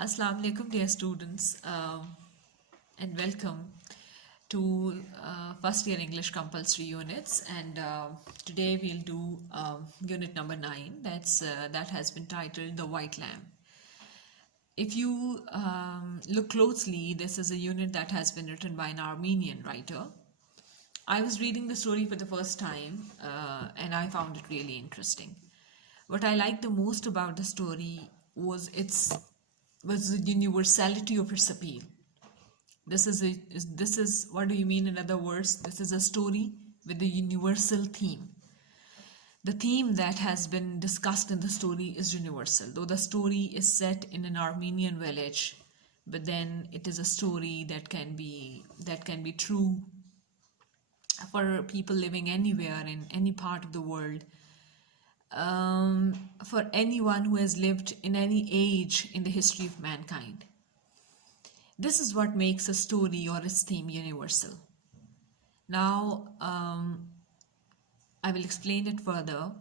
Assalamu alaikum, dear students, and welcome to first year English compulsory units. And today we'll do unit number 9. That has been titled The White Lamb. If you look closely, this is a unit that has been written by an Armenian writer. I was reading the story for the first time and I found it really interesting. What I liked the most about the story was the universality of its appeal. This is what do you mean? In other words, this is a story with a universal theme. The theme that has been discussed in the story is universal, though the story is set in an Armenian village, but then it is a story that can be true for people living anywhere in any part of the world, for anyone who has lived in any age in the history of mankind. This is what makes a story or its theme universal. Now, I will explain it further.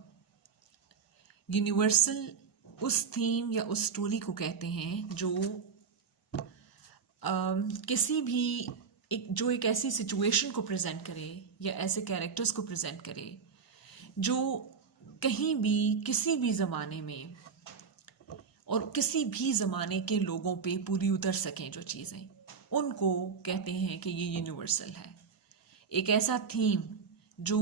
Universal उस theme या उस story को कहते हैं जो किसी भी एक ऐसी सिचुएशन को प्रेजेंट करे या ऐसे कैरेक्टर्स को प्रेजेंट करे जो कहीं भी किसी भी ज़माने में और किसी भी ज़माने के लोगों पे पूरी उतर सकें जो चीज़ें, उनको कहते हैं कि ये यूनिवर्सल है. एक ऐसा थीम जो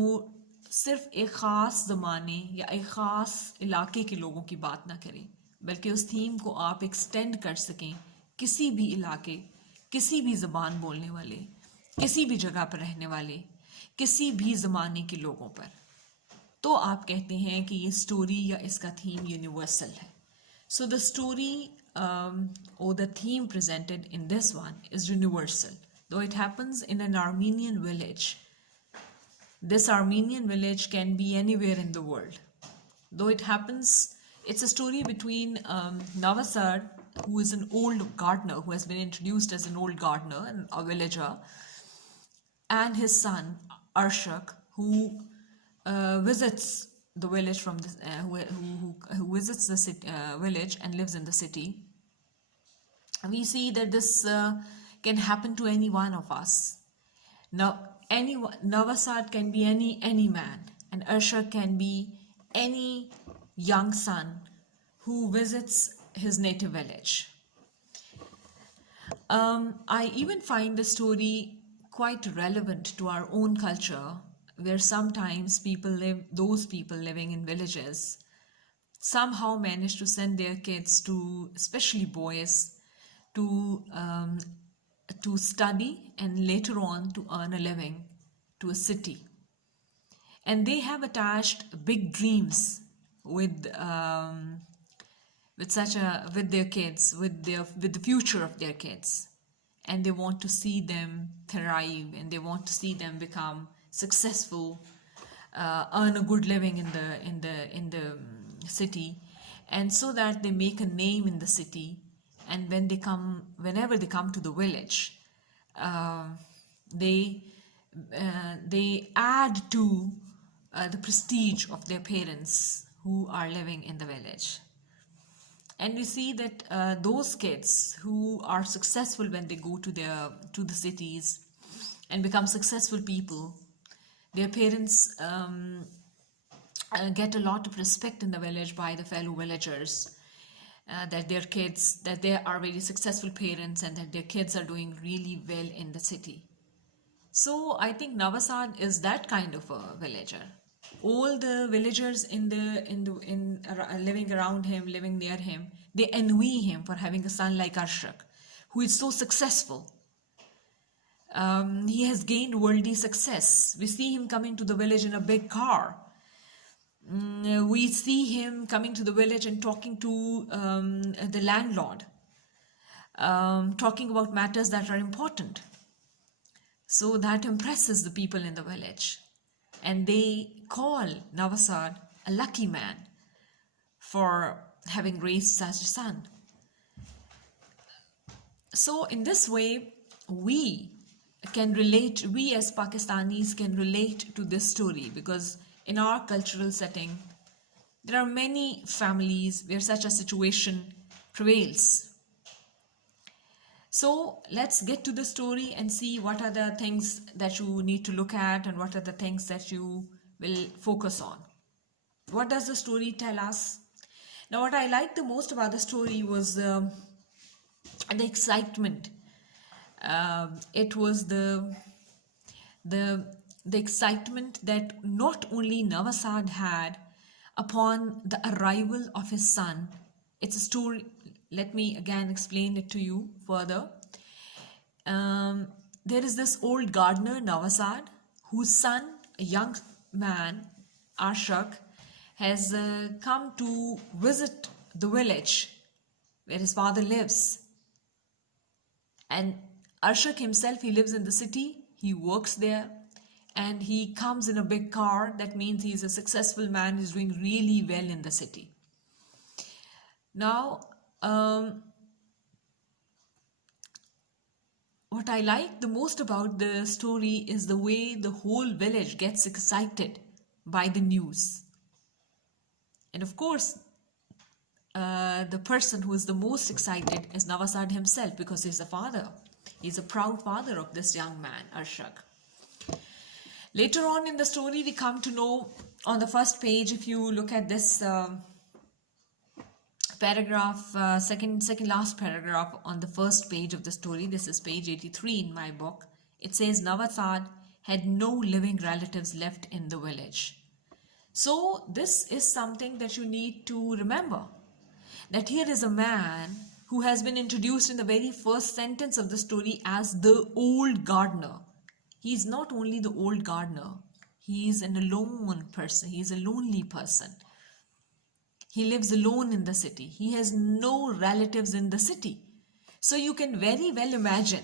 सिर्फ एक ख़ास ज़माने या एक ख़ास इलाके के लोगों की बात ना करे, बल्कि उस थीम को आप एक्सटेंड कर सकें किसी भी इलाके, किसी भी ज़बान बोलने वाले, किसी भी जगह पर रहने वाले, किसी भी ज़माने के लोगों पर, तो आप कहते हैं कि ये स्टोरी या इसका थीम यूनिवर्सल है. So the story or the theme presented in this one is universal, though it happens in an Armenian village. This Armenian village can be anywhere in the world. Though it's a story between Navasad, who is an old gardener, who has been introduced as an old gardener and a villager, and his son Arshak, who visits the village from this, who visits the city, village and lives in the city. We see that this can happen to any one of us. Now, Navasad can be any man, and Arshak can be any young son who visits his native village. I even find the story quite relevant to our own culture, where sometimes those people living in villages somehow manage to send their kids to, especially boys, to study and later on to earn a living to a city. And they have attached big dreams with their kids, with the future of their kids, and they want to see them thrive, and they want to see them become successful, earn a good living in the city, and so that they make a name in the city. And whenever they come to the village, they add to the prestige of their parents who are living in the village. And we see that those kids who are successful when they go to the cities and become successful people, their parents get a lot of respect in the village by the fellow villagers, that they are very successful parents and that their kids are doing really well in the city. So I think Navasad is that kind of a villager. All the villagers living around him, living near him, they envy him for having a son like Arshak, who is so successful. He has gained worldly success. We see him coming to the village in a big car. We see him coming to the village and talking to the landlord, talking about matters that are important. So that impresses the people in the village. And they call Navasad a lucky man for having raised such a son. So in this way, we as Pakistanis can relate to this story, because in our cultural setting, there are many families where such a situation prevails. So let's get to the story and see what are the things that you need to look at and what are the things that you will focus on. What does the story tell us? Now, what I liked the most about the story was the excitement. It was the excitement that not only Navasad had upon the arrival of his son. It's a story. Let me again explain it to you further. There is this old gardener Navasad, whose son, a young man, Arshak, has come to visit the village where his father lives. And Arshak himself, he lives in the city, he works there, and he comes in a big car. That means he's a successful man, he's doing really well in the city. Now, what I like the most about the story is the way the whole village gets excited by the news. And of course, the person who is the most excited is Navasad himself, because he's a father. He's a proud father of this young man, Arshak. Later on in the story, we come to know on the first page, if you look at this paragraph, second last paragraph on the first page of the story, this is page 83 in my book. It says Navasad had no living relatives left in the village. So this is something that you need to remember, that here is a man who has been introduced in the very first sentence of the story as the old gardener. He is not only the old gardener, he is an alone person, he is a lonely person. He lives alone in the city. He has no relatives in the city. So you can very well imagine,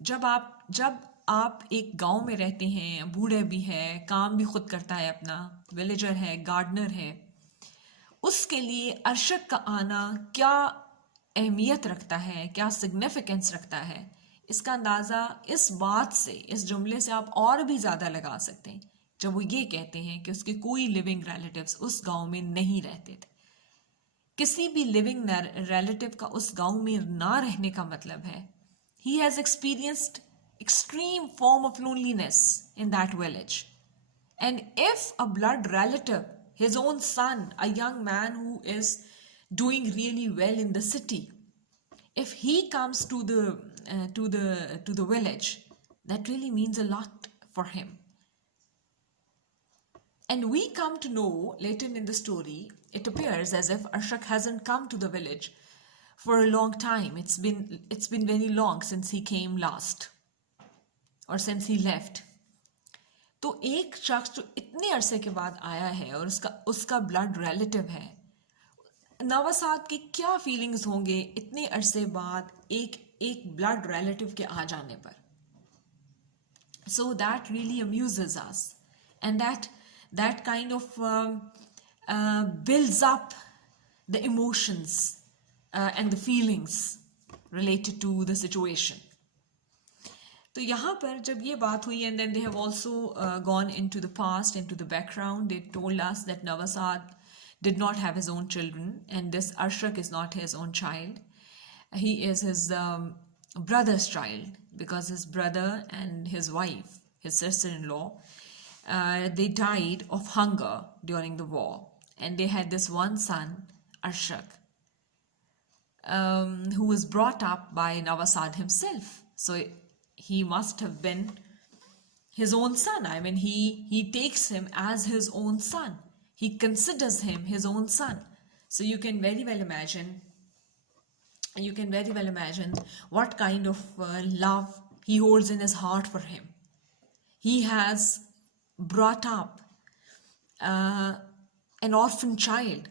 जब आप एक गांव में रहते हैं, बूढ़े भी है, काम भी खुद करता है अपना, विलेजर है, गार्डनर है, उसके लिए अर्शक का आना क्या अहमियत रखता है, क्या सिग्निफिकेंस रखता है, इसका अंदाज़ा इस बात से, इस जुमले से आप और भी ज़्यादा लगा सकते हैं जब वो ये कहते हैं कि उसके कोई लिविंग रिलेटिव्स उस गांव में नहीं रहते थे. किसी भी लिविंग रिलेटिव का उस गांव में ना रहने का मतलब है he has experienced extreme form of loneliness in that village. And if a blood relative, his own son, a young man who is doing really well in the city, if he comes to the village, that really means a lot for him. And we come to know later in the story, it appears as if Arshak hasn't come to the village for a long time. It's been very long since he came last, or since he left. तो एक शख्स जो इतने अरसे के बाद आया है और उसका ब्लड रिलेटिव है, नवासाद की क्या फीलिंग्स होंगे इतने अरसे बाद एक ब्लड रिलेटिव के आ जाने पर. So that really amuses us, and that kind of builds up the emotions and the feelings related to the situation. तो यहाँ पर जब ये बात हुई, and then they have also gone into the past, into the background, they told us that Navasad did not have his own children, and this Arshak is not his own child. He is his brother's child, because his brother and his wife, his sister-in-law, they died of hunger during the war, and they had this one son, Arshak, who was brought up by Navasad himself. So he must have been his own son. I mean, he takes him as his own son. He considers him his own son. So you can very well imagine what kind of love he holds in his heart for him. He has brought up an orphan child,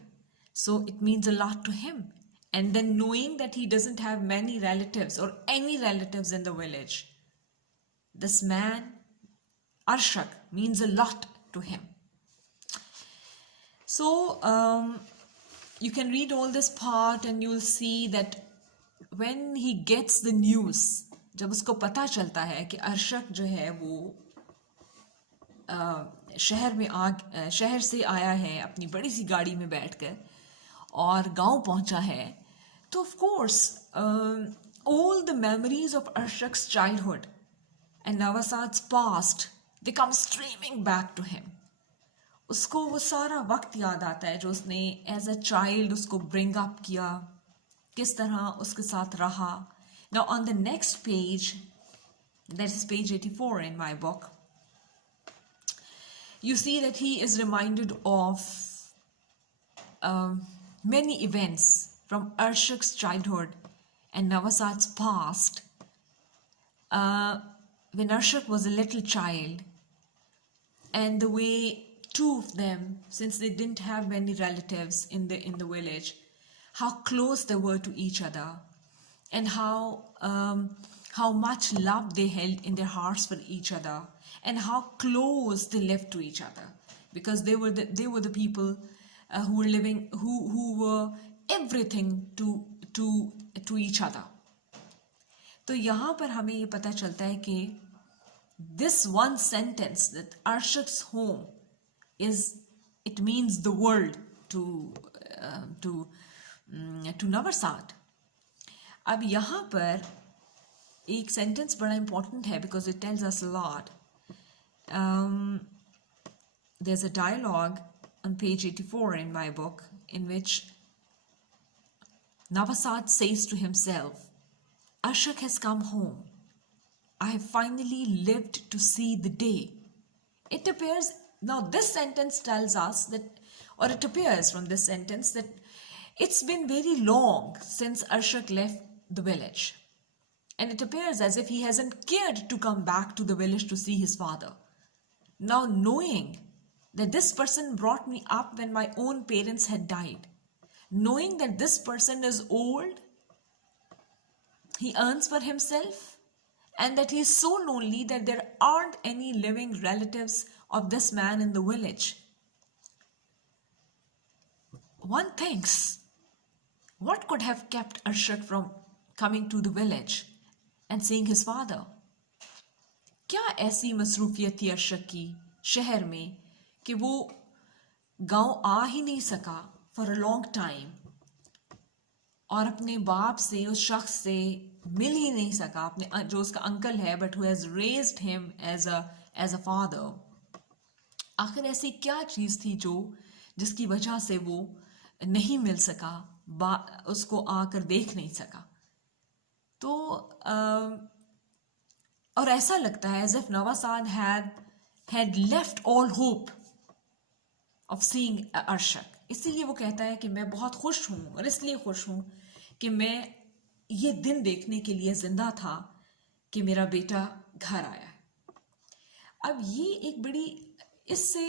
so it means a lot to him. And then knowing that he doesn't have many relatives or any relatives in the village, this man, Arshak, means a lot to him. So you can read all this part and you'll see that when he gets the news, जब उसको पता चलता है कि अर्शक जो है वो शहर से आया है अपनी बड़ी सी गाड़ी में बैठकर और गांव पहुंचा है, तो of course all the memories of Arshak's childhood and Navasad's past, they come streaming back to him. उसको वो सारा वक्त याद आता है जो उसने एज अ चाइल्ड उसको ब्रिंग अप किया, किस तरह उसके साथ रहा. Now on the next page, that is page 84 in my book, you see that he is reminded of many events from Arshak's childhood and Navasad's past. When Arshak was a little child, and the way two of them, since they didn't have many relatives in the village, how close they were to each other, and how much love they held in their hearts for each other, and how close they lived to each other, because they were the people who were living, who were everything to each other. तो यहाँ पर हमें ये पता चलता है कि this one sentence, that Arshak's home it means the world to Navasad. अब यहाँ पर एक sentence बड़ा important है because it tells us a lot. There's a dialogue on page 84 in my book in which Navasad says to himself, Arshak has come home. I have finally lived to see the day. It appears, now this sentence tells us that, or it appears from this sentence, that it's been very long since Arshak left the village. And it appears as if he hasn't cared to come back to the village to see his father. Now knowing that this person brought me up when my own parents had died, knowing that this person is old, he earns for himself, and that he is so lonely that there aren't any living relatives of this man in the village. One thinks, what could have kept Arshak from coming to the village and seeing his father? क्या ऐसी मसरूफियत थी अर्शक की शहर में कि वो गांव आ ही नहीं सका for a long time, और अपने बाप से, उस शख्स से मिल ही नहीं सका, अपने जो उसका अंकल है but who has raised him as a father. आखिर ऐसी क्या चीज़ थी जिसकी वजह से वो नहीं मिल सका, उसको आकर देख नहीं सका. तो और ऐसा लगता है as if Navasad had left all hope of seeing Arshak. इसीलिए वो कहता है कि मैं बहुत खुश हूँ, और इसलिए खुश हूँ कि मैं ये दिन देखने के लिए जिंदा था कि मेरा बेटा घर आया है. अब ये एक बड़ी, इससे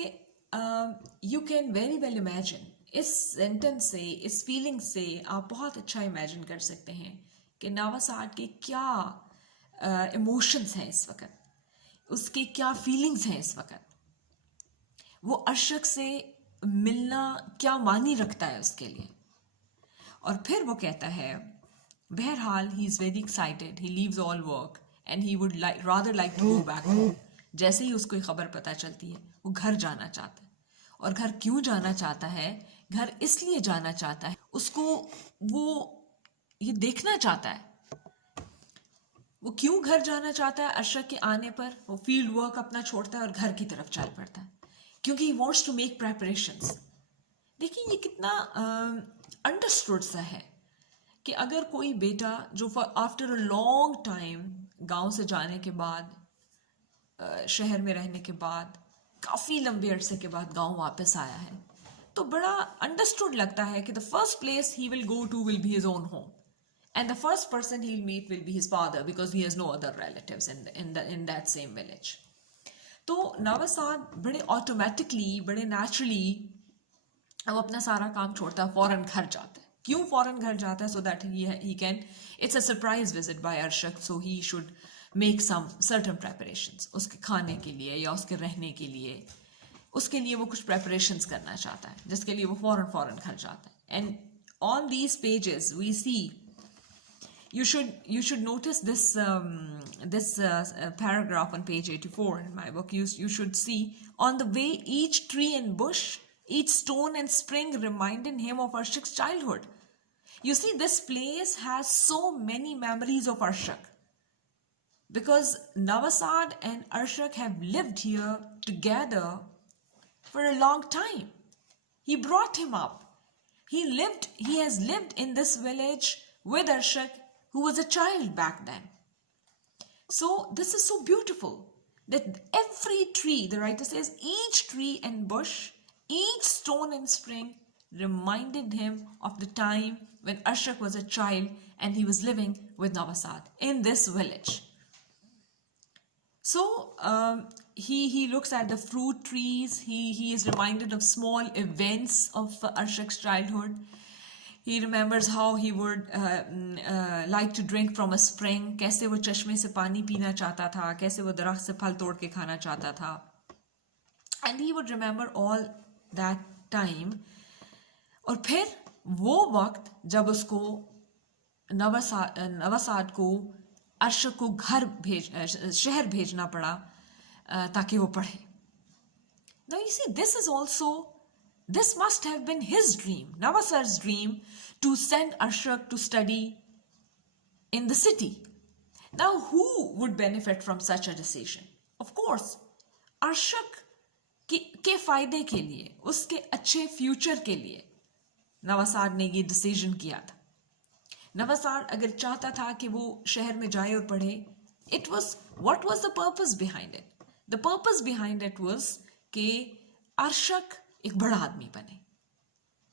you can very well imagine, इस सेंटेंस से, इस फीलिंग से आप बहुत अच्छा इमेजिन कर सकते हैं कि नवासाद के क्या इमोशंस हैं इस वक्त, उसके क्या फीलिंग्स हैं इस वक्त, वो अर्शक से मिलना क्या मानी रखता है उसके लिए. और फिर वो कहता है, बहरहाल he is very excited, he leaves all work and he would rather like to go back home. जैसे ही उसको खबर पता चलती है वो घर जाना चाहता है. और घर क्यों जाना चाहता है? घर इसलिए जाना चाहता है, उसको वो ये देखना चाहता है. वो क्यों घर जाना चाहता है? अर्शक के आने पर वो फील्ड वर्क अपना छोड़ता है और घर की तरफ चल पड़ता है, क्योंकि he wants to make preparations. देखिए ये कितना अंडरस्टूड सा है कि अगर कोई बेटा जो आफ्टर अ लॉन्ग टाइम गांव से जाने के बाद, शहर में रहने के बाद, काफ़ी लंबे अरसे के बाद गांव वापस आया है, तो बड़ा अंडरस्टूड लगता है कि the first place he will go to will be his own home, and the first person he'll meet will be his father because he has no other relatives in that same village. तो नवासाद बड़े automatically, बड़े naturally वो अपना सारा काम छोड़ता है, फ़ौरन घर जाता है. क्यों फ़ौरन घर जाता है? So that he can, it's a surprise visit by Arshak, so he should make some certain preparations. उसके खाने के लिए या उसके रहने के लिए, उसके लिए वो कुछ preparations करना चाहता है, जिसके लिए वो फ़ौरन घर जाता है. And on these pages we see, you should notice this paragraph on page 84 in my book. You should see, on the way each tree and bush, each stone and spring reminded him of Arshak's childhood. You see, this place has so many memories of Arshak because Navasad and Arshak have lived here together for a long time. He brought him up. He has lived in this village with Arshak, who was a child back then. So this is so beautiful that every tree, the writer says, each tree and bush, each stone and spring reminded him of the time when Arshak was a child and he was living with Navasad in this village. So he looks at the fruit trees. He is reminded of small events of Arshak's childhood. He remembers how he would like to drink from a spring, कैसे वो चश्मे से पानी पीना चाहता था, कैसे वो दरख्त से फल तोड़ के खाना चाहता था. And he would remember all that time. और फिर वो वक्त जब उसको नवासाद को अर्शक को शहर भेजना पड़ा ताकि वो पढ़े. Now you see, this must have been his dream, Navasad's dream, to send Arshak to study in the city. Now who would benefit from such a decision? Of course, Arshak के फायदे के लिए, उसके अच्छे फ्यूचर के लिए नवासाद ने ये डिसीजन किया था. नवासाद अगर चाहता था कि वो शहर में जाए और पढ़े, what was the purpose behind it? The purpose behind it was कि अर्शक एक बड़ा आदमी बने.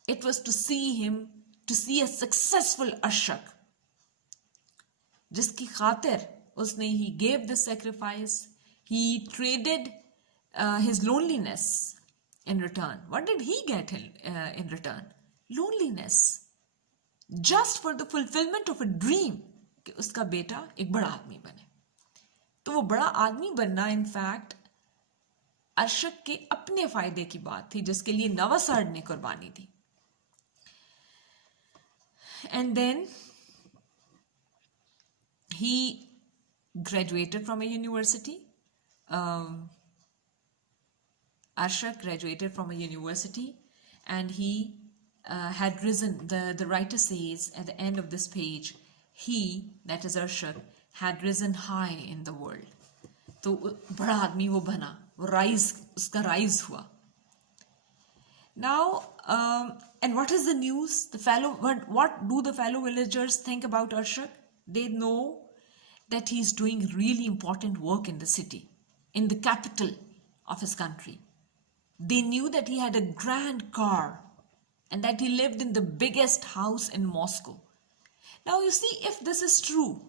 It was to see a successful अर्शक, जिसकी खातिर उसने he gave the sacrifice, he traded his loneliness in return. What did he get in return? Loneliness. Just for the fulfillment of a dream कि उसका बेटा एक बड़ा आदमी बने. तो वो बड़ा आदमी बनना in fact अर्शक के अपने फायदे की बात थी, जिसके लिए नवासाड ने कुर्बानी दी. And then he graduated from a university. Arshak graduated from a university and he had risen, the writer says at the end of this page, he, that is Arshak, had risen high in the world. तो बड़ा आदमी वो बना, वो उसका rise हुआ. Now, and what is the news? What do the fellow villagers think about Arshak? They know that he's doing really important work in the city, in the capital of his country. They knew that he had a grand car and that he lived in the biggest house in Moscow. Now you see, if this is true,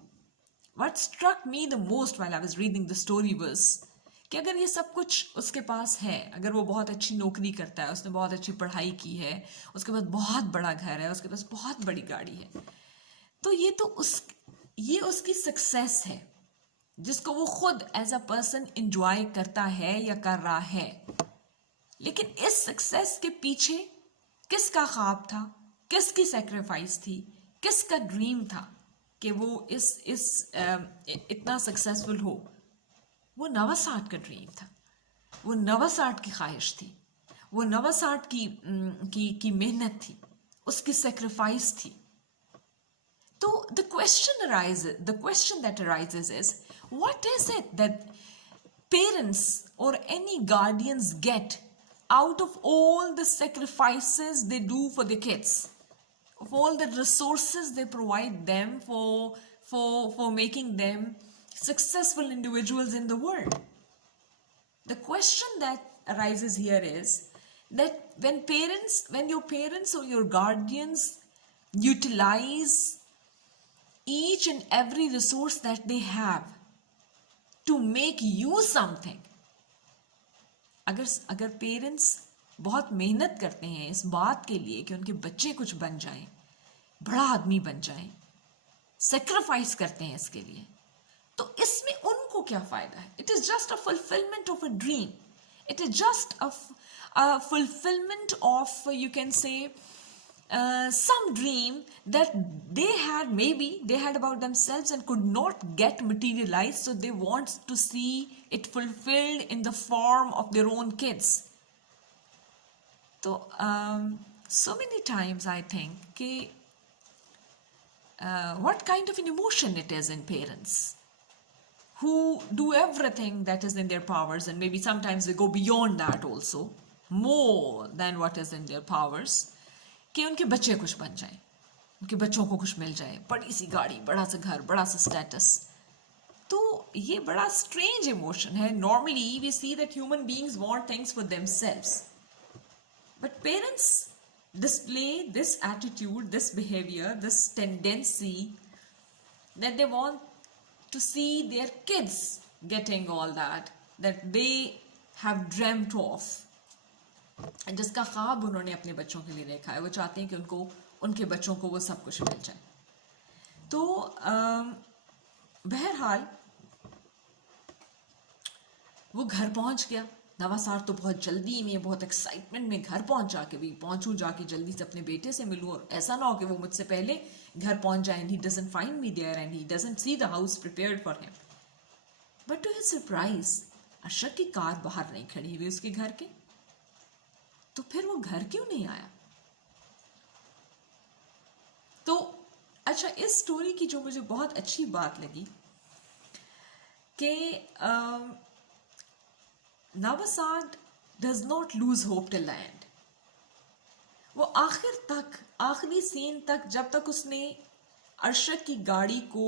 what struck me the most while I was reading the story was कि अगर ये सब कुछ उसके पास है, अगर वो बहुत अच्छी नौकरी करता है, उसने बहुत अच्छी पढ़ाई की है, उसके पास बहुत बड़ा घर है, उसके पास बहुत बड़ी गाड़ी है, तो ये उसकी सक्सेस है जिसको वो खुद एज अ पर्सन एंजॉय करता है या कर रहा है. लेकिन इस सक्सेस के पीछे किसका ख्वाब था, किसकी सेक्रीफाइस थी, किसका ड्रीम था कि वो इतना सक्सेसफुल हो? वो नवासाड का ड्रीम था, वो नवासाड की ख्वाहिश थी, वो नवासाड की मेहनत थी, उसकी सेक्रीफाइस थी. तो the question that arises is, what is it that parents or any guardians get out of all the sacrifices they do for their kids, of all the resources they provide them for making them successful individuals in the world? The question that arises here is that when your parents or your guardians utilize each and every resource that they have to make you something, अगर parents बहुत मेहनत करते हैं इस बात के लिए कि उनके बच्चे कुछ बन जाएं, बड़ा आदमी बन जाएं, सेक्रीफाइस करते हैं इसके लिए, तो इसमें उनको क्या फायदा है? It is just a fulfilment of a dream. It is just a fulfilment of, you can say, some dream that they had about themselves and could not get materialized, so they want to see it fulfilled in the form of their own kids. So so many times I think कि what kind of an emotion it is in parents who do everything that is in their powers, and maybe sometimes they go beyond that also, more than what is in their powers, कि उनके बच्चे कुछ बन जाए, उनके बच्चों को कुछ मिल जाए, बड़ी सी गाड़ी, बड़ा सा घर, बड़ा सा स्टेटस. तो ये बड़ा स्ट्रेंज इमोशन है. Normally we see that human beings want things for themselves, but parents display this attitude, this behavior, this tendency that they want to see their kids getting all that they have dreamt of, जिसका ख्वाब उन्होंने अपने बच्चों के लिए देखा है. वो चाहते हैं कि उनको, उनके बच्चों को वो सब कुछ मिल जाए. तो बहरहाल वो घर पहुंच गया. नवासार तो बहुत जल्दी में, बहुत एक्साइटमेंट में घर पहुंचा कि भी पहुंचूं, जाके जल्दी से अपने बेटे से मिलूं, और ऐसा ना हो कि वो मुझसे पहले घर पहुंच जाए, and he doesn't find me there and he doesn't see the house prepared for him. But to his surprise Arshad की कार बाहर नहीं खड़ी हुई उसके घर के. तो फिर वो घर क्यों नहीं आया? तो अच्छा, इस स्टोरी की जो मुझे बहुत अच्छी बात लगी कि Navasad does not lose hope till the end. वो आखिर तक, आखिरी सीन तक, जब तक उसने अरशद की गाड़ी को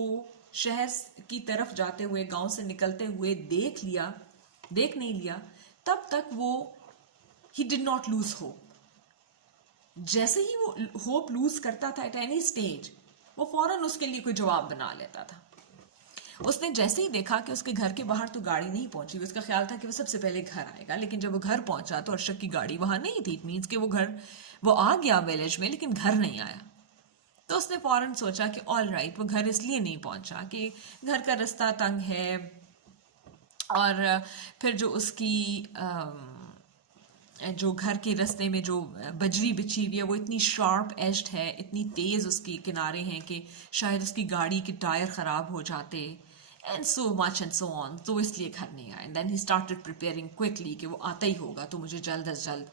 शहर की तरफ जाते हुए, गांव से निकलते हुए देख नहीं लिया, तब तक वो he did not lose hope. जैसे ही वो होप लूज करता था एट एनी स्टेज, वो फौरन उसके लिए कोई जवाब बना लेता था. उसने जैसे ही देखा कि उसके घर के बाहर तो गाड़ी नहीं पहुंची, उसका ख्याल था कि वो सबसे पहले घर आएगा, लेकिन जब वो घर पहुंचा तो अरशद की गाड़ी वहां नहीं थी. इट मीन्स कि वो आ गया विलेज में, लेकिन घर नहीं आया. तो उसने फौरन सोचा कि ऑल राइट, वो घर इसलिए नहीं पहुंचा कि घर का रास्ता तंग है, और फिर जो उसकी जो घर के रास्ते में जो बजरी बिछी हुई है वो इतनी शार्प एज्ड है, इतनी तेज़ उसकी किनारे हैं कि शायद उसकी गाड़ी के टायर ख़राब हो जाते, and so much and so on. तो इसलिए घर नहीं आया. And then he started preparing quickly कि वो आता ही होगा, तो मुझे जल्द अज जल्द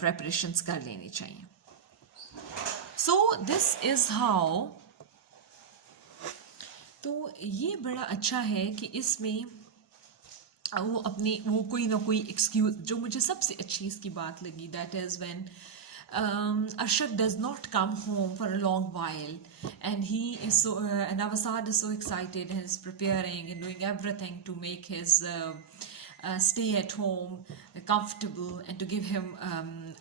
प्रेपरेशंस कर लेनी चाहिए. So this is how. तो ये बड़ा अच्छा है कि इसमें वो कोई ना कोई एक्सक्यूज, जो मुझे सबसे अच्छी इसकी बात लगी, that is when Arshad does not come home for a long while, and he is so Navasad is so excited and is preparing and doing everything to make his stay at home comfortable and to give him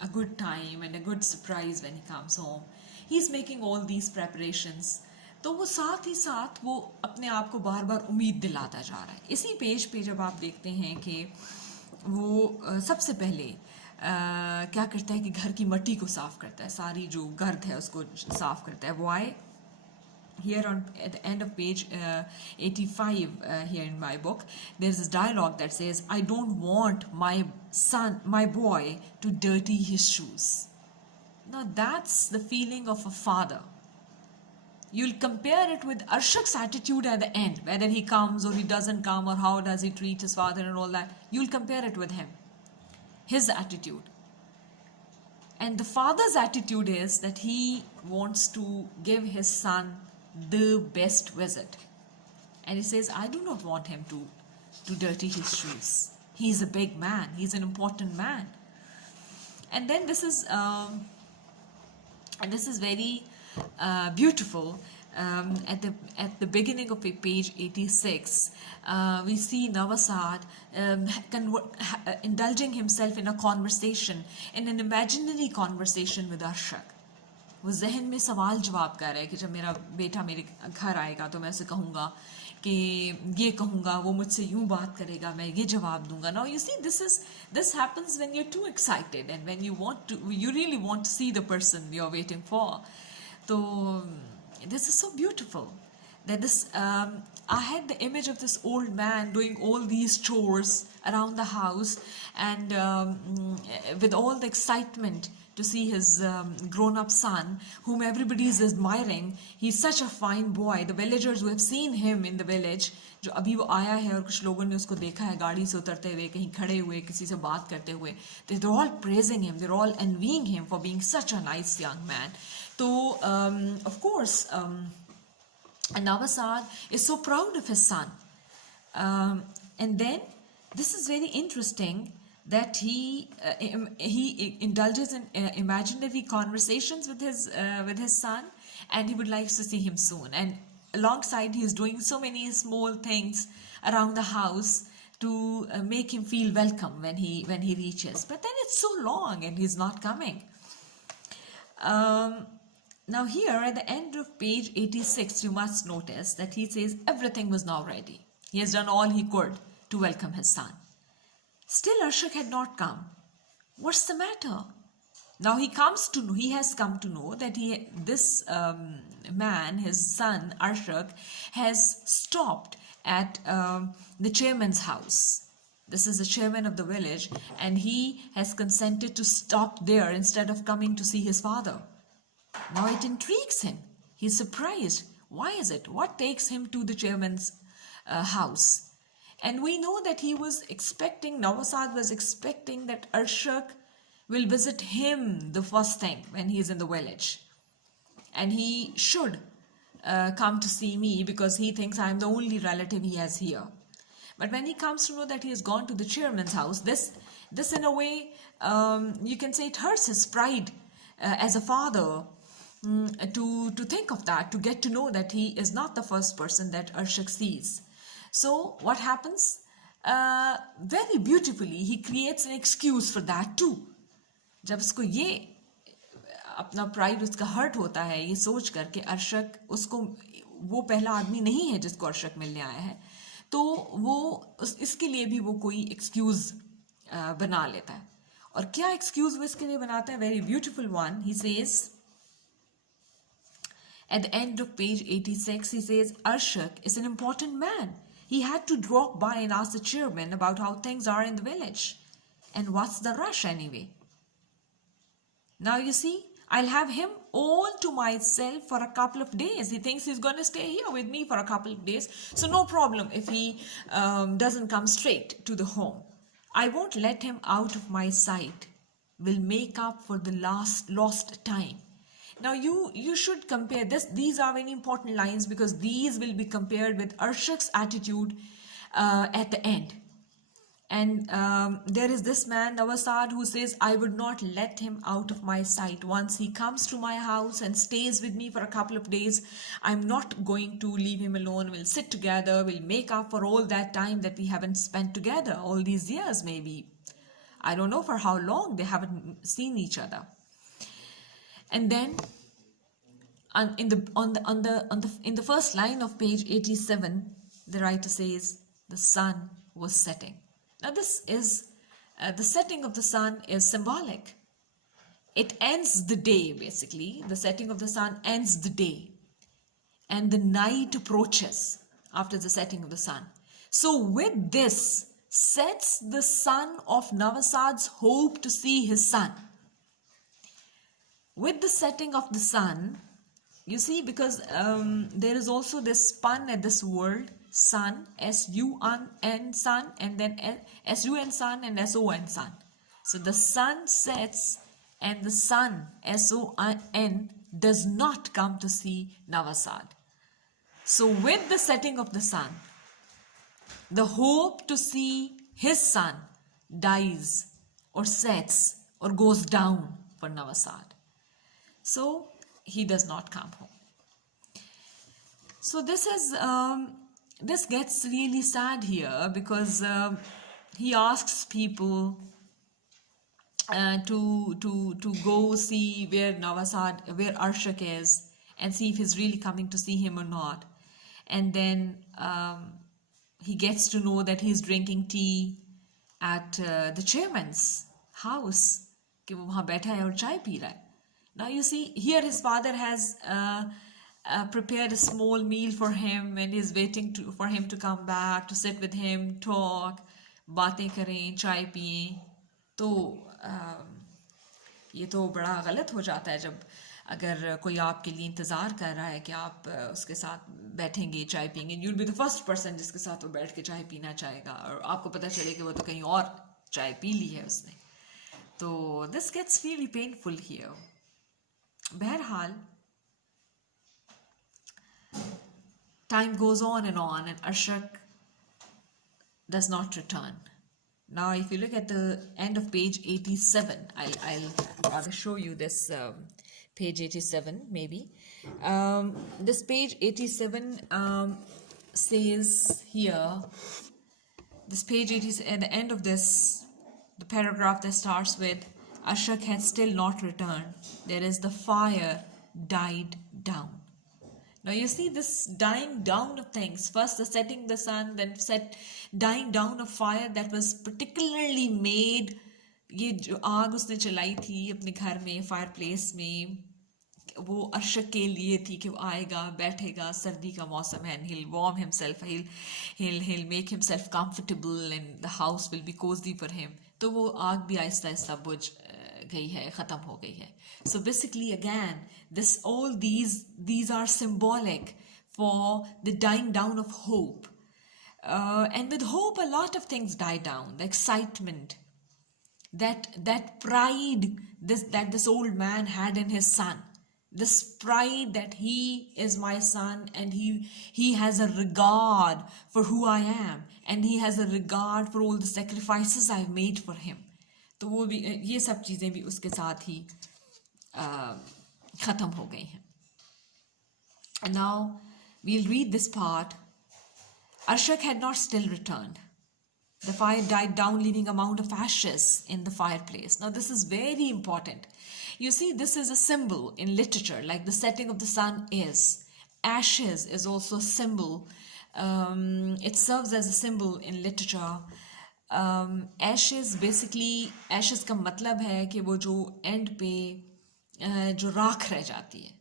a good time and a good surprise when he comes home. He's making all these preparations. तो वो साथ ही साथ वो अपने आप को बार बार उम्मीद दिलाता जा रहा है. इसी पेज पे जब आप देखते हैं कि वो सबसे पहले क्या करता है कि घर की मिट्टी को साफ करता है, सारी जो गर्द है उसको साफ करता है. Why? Here on at the end of page 85 here in my book, there's this dialogue that says, I don't want my boy to dirty his shoes. Now that's the feeling of a father. You'll compare it with Arshad's attitude at the end, whether he comes or he doesn't come, or how does he treat his father and all that. You'll compare it with him, his attitude. And the father's attitude is that he wants to give his son the best visit. And he says, I do not want him to dirty his shoes. He's a big man. He's an important man. And then this is very beautiful. At the beginning of page 86, we see Navasad indulging himself in a conversation, in an imaginary conversation with Arshad. वो जहन में सवाल जवाब कर रहा है कि जब मेरा बेटा मेरे घर आएगा तो मैं उसे कहूँगा कि ये कहूँगा, वो मुझसे यूँ बात करेगा, मैं ये जवाब दूंगा. Now you see, this happens when you're too excited and when you really want to see the person you're waiting for. So this is so beautiful that I had the image of this old man doing all these chores around the house, and with all the excitement to see his grown-up son, whom everybody is admiring. He's such a fine boy. The villagers who have seen him in the village, जो अभी वो आया है और कुछ लोगों ने उसको देखा है गाड़ी से उतरते हुए, कहीं खड़े हुए, किसी से बात करते हुए, they're all praising him, they're all envying him for being such a nice young man. So, of course, Navasad is so proud of his son. And then, this is very interesting that he indulges in imaginary conversations with his son, and he would like to see him soon. And alongside, he is doing so many small things around the house to make him feel welcome when he reaches. But then it's so long, and he's not coming. Now here at the end of page 86, you must notice that he says everything was now ready. He has done all he could to welcome his son. Still Arshak had not come. What's the matter? Now he has come to know that this man, his son Arshak, has stopped at the chairman's house. This is the chairman of the village, and he has consented to stop there instead of coming to see his father. Now it intrigues him. He's surprised. Why is it? What takes him to the chairman's house? And we know that Navasad was expecting that Arshak will visit him the first thing when he's in the village. And he should come to see me because he thinks I'm the only relative he has here. But when he comes to know that he has gone to the chairman's house, this in a way, you can say it hurts his pride as a father to think of that, to get to know that he is not the first person that Arshak sees. So what happens? Very beautifully, he creates an excuse for that too. जब उसको ये अपना pride उसका hurt होता है ये सोच कर के अर्शक उसको वो पहला आदमी नहीं है जिसको अर्शक मिलने आया है, तो वो इसके लिए भी वो कोई एक्सक्यूज बना लेता है. और क्या एक्सक्यूज वो इसके लिए बनाता है? Very beautiful one. He says at the end of page 86, he says Arshak is an important man. He had to drop by and ask the chairman about how things are in the village. And what's the rush anyway? Now you see, I'll have him all to myself for a couple of days. He thinks he's going to stay here with me for a couple of days. So no problem if he doesn't come straight to the home. I won't let him out of my sight. We'll make up for the lost time. Now you should compare this. These are very important lines because these will be compared with Arshak's attitude at the end. And there is this man, Navasad, who says, I would not let him out of my sight. Once he comes to my house and stays with me for a couple of days, I'm not going to leave him alone. We'll sit together. We'll make up for all that time that we haven't spent together, all these years maybe. I don't know for how long they haven't seen each other. And then in the first line of page 87, the writer says, the sun was setting. Now this is, the setting of the sun is symbolic. It ends the day, basically. The setting of the sun ends the day. And the night approaches after the setting of the sun. So with this, sets the sun of Navasad's hope to see his son. With the setting of the sun, you see, because there is also this pun at this word, sun, S-U-N, sun, and then S-U-N, sun, and S-O-N, sun. So the sun sets and the sun, S-O-N, does not come to see Navasad. So with the setting of the sun, the hope to see his son dies or sets or goes down for Navasad. So he does not come home. So this is this gets really sad here because he asks people to go see where Arshak is and see if he's really coming to see him or not. And then he gets to know that he's drinking tea at the chairman's house. कि वो वहाँ बैठा है और चाय P रहा है. Now you see, here his father has prepared a small meal for him and is waiting for him to come back, to sit with him, talk, बातें करें, चाय पिएं. तो ये तो बड़ा गलत हो जाता है जब अगर कोई आपके लिए इंतज़ार कर रहा है कि आप उसके साथ बैठेंगे चाय पियेंगे, you'll be the first person जिसके साथ वो बैठ के चाय पीना चाहेगा, और आपको पता चले कि वो तो कहीं और चाय पी ली है उसने। तो this gets really painful here. बहरहाल time goes on and Arshak does not return. Now, if you look at the end of page 87, I'll show you this page 87 maybe. This page 87 says here, this page 87, at the end of this, the paragraph that starts with Arshak had still not returned. There is the fire died down. Now you see this dying down of things. First the setting the sun, then dying down of fire that was particularly made. ये जो आग उसने चलाई थी अपने घर में fire place में, वो अर्शक के लिए थी कि वो आएगा, बैठेगा, सर्दी का मौसम है, and he'll warm himself, he'll make himself comfortable and the house will be cozy for him. तो वो आग भी आहिस्ता आहिस्ता बुझ गई है, ख़त्म हो गई है. So basically again, all these are symbolic for the dying down of hope. And with hope, a lot of things die down. The excitement, that pride that this old man had in his son. This pride that he is my son and he has a regard for who I am, and he has a regard for all the sacrifices I've made for him. तो वो भी, ये सब चीज़ें भी उसके साथ ही ख़त्म हो गई हैं. And now we'll read this part. Arshak had not still returned. The fire died down, leaving a mound of ashes in the fireplace. Now this is very important. You see, this is a symbol in literature, like the setting of the sun is. Ashes is also a symbol. It serves as a symbol in literature. Ashes basically, ashes का मतलब है कि वो जो and पे जो राख रह जाती है.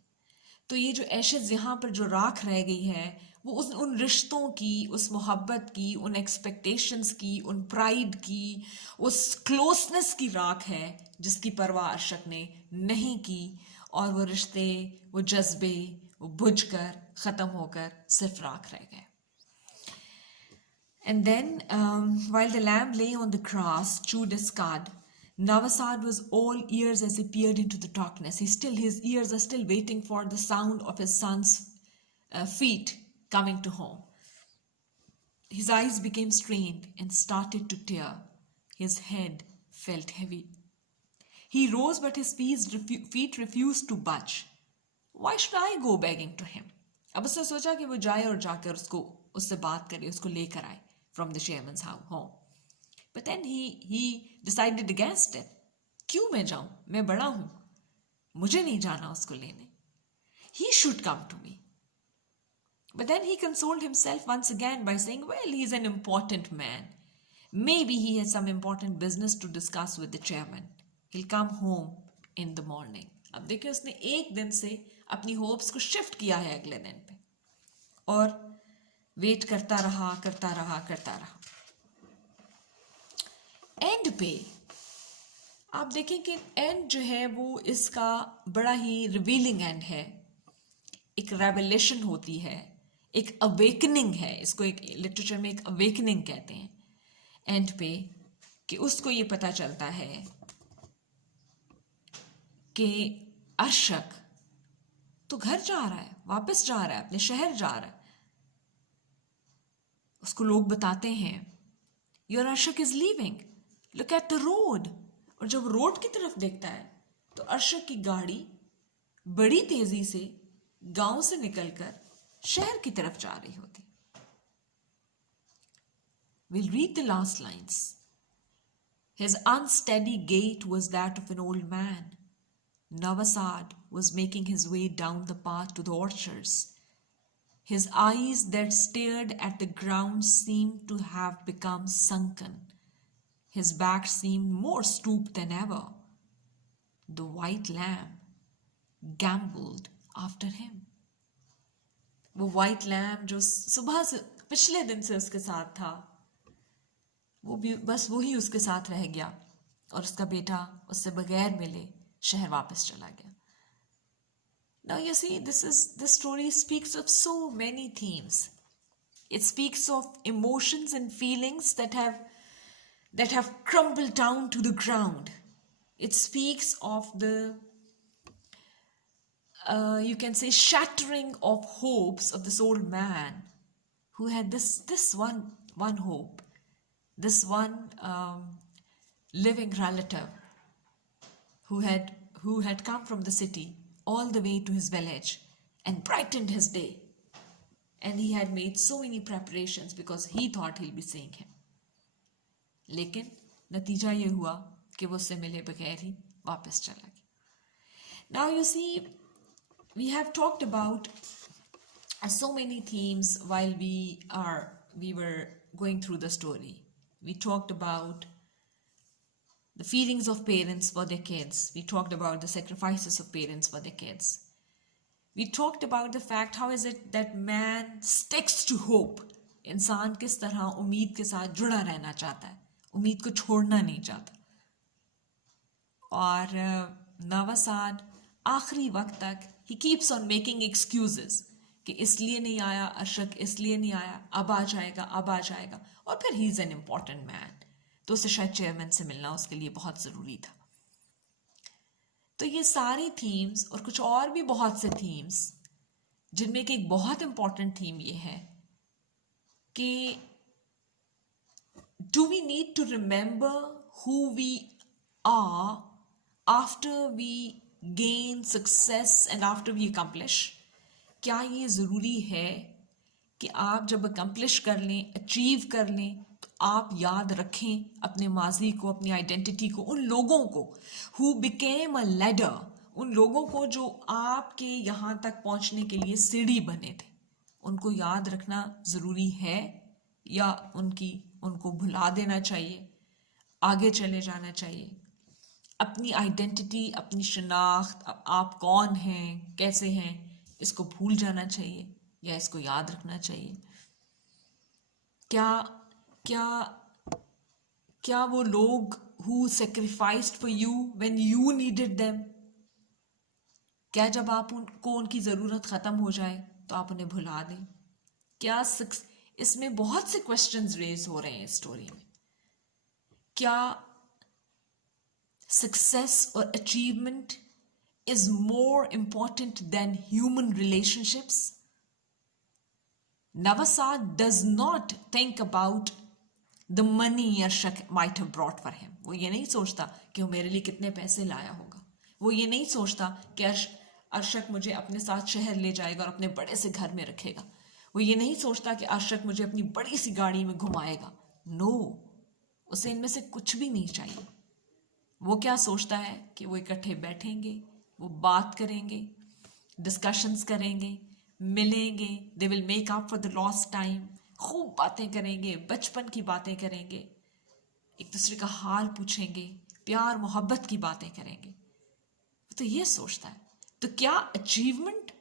तो ये जो एशेज़ यहाँ पर जो राख रह गई है, वो उन रिश्तों की, उस मोहब्बत की, उन एक्सपेक्टेशंस की, उन प्राइड की, उस क्लोजनेस की राख है जिसकी परवाह अर्शक ने नहीं की, और वो रिश्ते, वो जज्बे, वो बुझ कर, ख़त्म होकर सिर्फ राख रह गए. And then, while the lamb lay on the grass, chewed its cud, Navasad was all ears as he peered into the darkness. His ears are still waiting for the sound of his son's feet coming to home. His eyes became strained and started to tear. His head felt heavy. He rose, but his feet refused to budge. Why should I go begging to him? अब उसने सोचा कि वो जाए और जाकर उससे बात करे, उसको लेकर आए from the chairman's home. But then he decided against it. क्यों मैं जाऊं? मैं बड़ा हूं, मुझे नहीं जाना उसको लेने. He should come to me. But then he consoled himself once again by saying, well, he's an important man. Maybe he has some important business to discuss with the chairman. He'll come home in the morning. अब देखिए, उसने एक दिन से अपनी hopes को shift किया है अगले दिन पे, और वेट करता रहा. एंड पे आप देखें कि एंड जो है वो इसका बड़ा ही रिवीलिंग एंड है. एक रेवलेशन होती है, एक अवेकनिंग है. इसको एक लिटरेचर में एक अवेकनिंग कहते हैं एंड पे, कि उसको ये पता चलता है कि अर्शक तो घर जा रहा है, वापस जा रहा है, अपने शहर जा रहा है. उसको लोग बताते हैं, योर अर्शक is leaving, look at the road. और जब रोड की तरफ देखता है तो अर्शक की गाड़ी बड़ी तेजी से गांव से निकलकर शहर की तरफ जा रही होती. We'll read the last lines. His unsteady gait was that of an old man. Navasad was making his way down the path to the orchards. His eyes that stared at the ground seemed to have become sunken. His back seemed more stooped than ever. The white lamb gamboled after him. वो white lamb जो सुबह से पिछले दिन से उसके साथ था, वो भी बस वही उसके साथ रह गया, और उसका बेटा उससे बगैर मिले शहर वापस चला गया. Now you see, this story speaks of so many themes. It speaks of emotions and feelings that have crumbled down to the ground. It speaks of the you can say shattering of hopes of this old man who had this one hope, this one living relative who had come from the city all the way to his village and brightened his day, and he had made so many preparations because he thought he'll be seeing him. लेकिन नतीजा ये हुआ कि वो उससे मिले बगैर ही वापस चला गया. Now you see, we have talked about so many themes while we were going through the story. We talked about the feelings of parents for their kids. We talked about the sacrifices of parents for their kids. We talked about the fact how is it that man sticks to hope. इंसान किस तरह उम्मीद के साथ जुड़ा रहना चाहता है, उम्मीद को छोड़ना नहीं चाहता. और नवासाद आखिरी वक्त तक he keeps on making excuses कि इसलिए नहीं आया अशरक, इसलिए नहीं आया, अब आ जाएगा. और फिर he is an important man, तो उसे शायद चेयरमैन से मिलना उसके लिए बहुत ज़रूरी था. तो ये सारी थीम्स और कुछ और भी बहुत से थीम्स, जिनमें कि एक बहुत इम्पॉर्टेंट थीम ये है कि do we need to remember who we are after we gain success and after we accomplish? क्या ये ज़रूरी है कि आप जब accomplish कर लें, achieve कर लें, तो आप याद रखें अपने माजी को, अपनी आइडेंटिटी को, उन लोगों को who became a ladder, उन लोगों को जो आपके यहाँ तक पहुँचने के लिए सीढ़ी बने थे, उनको याद रखना ज़रूरी है या उनको भुला देना चाहिए, आगे चले जाना चाहिए? अपनी आइडेंटिटी, अपनी शनाख्त, आप कौन हैं, कैसे हैं, इसको भूल जाना चाहिए या इसको याद रखना चाहिए? क्या वो लोग who sacrificed for you when you needed them, क्या जब आप उनको उनकी ज़रूरत ख़त्म हो जाए तो आप उन्हें भुला दें? क्या इसमें बहुत से क्वेश्चंस रेज हो रहे हैं इस स्टोरी में. क्या सक्सेस और achievement is more important than human relationships? Navasad does not think about the money Arshak might have brought for him. वो ये नहीं सोचता कि वो मेरे लिए कितने पैसे लाया होगा. वो ये नहीं सोचता कि अर्शक मुझे अपने साथ शहर ले जाएगा और अपने बड़े से घर में रखेगा. वो ये नहीं सोचता कि अर्शक मुझे अपनी बड़ी सी गाड़ी में घुमाएगा. नो, उसे इनमें से कुछ भी नहीं चाहिए. वो क्या सोचता है कि वो इकट्ठे बैठेंगे, वो बात करेंगे, डिस्कशंस करेंगे, मिलेंगे, they will make up for the lost time, खूब बातें करेंगे, बचपन की बातें करेंगे, एक दूसरे का हाल पूछेंगे, प्यार मोहब्बत की बातें करेंगे. तो ये सोचता है. तो क्या अचीवमेंट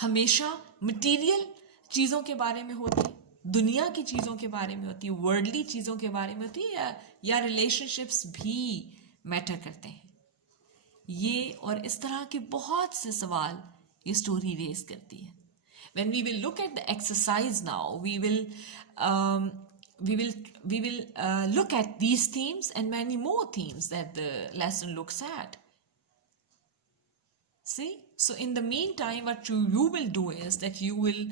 हमेशा मटीरियल चीज़ों के बारे में होती है, दुनिया की चीज़ों के बारे में होती है, वर्ल्डली चीज़ों के बारे में होती है, या रिलेशनशिप्स भी मैटर करते हैं? ये और इस तरह के बहुत से सवाल ये स्टोरी रेज करती है. When we will look at the exercise now, we will look at these themes and many more themes that the lesson looks at. See? So in the meantime, what you will do is that you will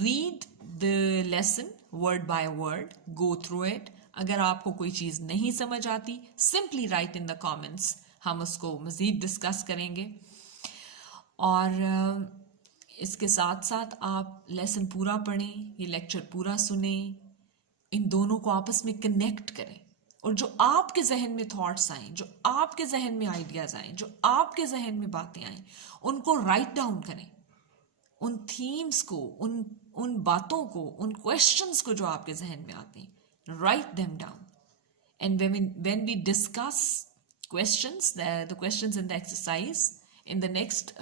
read the lesson word by word, go through it. अगर आपको कोई चीज़ नहीं समझ आती, simply write in the comments. हम उसको मज़ीद discuss करेंगे. और इसके साथ साथ आप लेसन पूरा पढ़ें, ये लेक्चर पूरा सुने, इन दोनों को आपस में कनेक्ट करें, और जो आपके जहन में थॉट्स आएँ, जो आपके जहन में आइडियाज़ आएँ, जो आपके जहन में बातें आएँ, उनको राइट डाउन करें. उन थीम्स को, उन बातों को, उन क्वेश्चंस को जो आपके जहन में आते हैं, write them down. And when we discuss questions, the questions in the exercise, in the next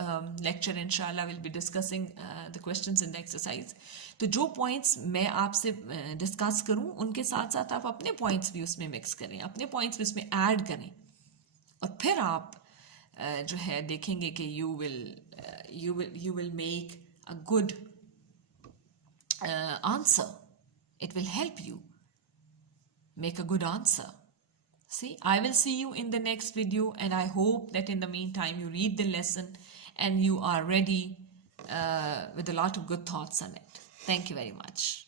lecture inshallah we'll be discussing the questions in the exercise. तो जो पॉइंट्स मैं आपसे डिस्कस करूं, उनके साथ साथ आप अपने पॉइंट्स भी उसमें मिक्स करें, अपने पॉइंट्स भी उसमें ऐड करें, और फिर आप जो है देखेंगे कि you will make a good answer. It will help you make a good answer. See, I will see you in the next video, and I hope that in the meantime you read the lesson and you are ready with a lot of good thoughts on it. Thank you very much.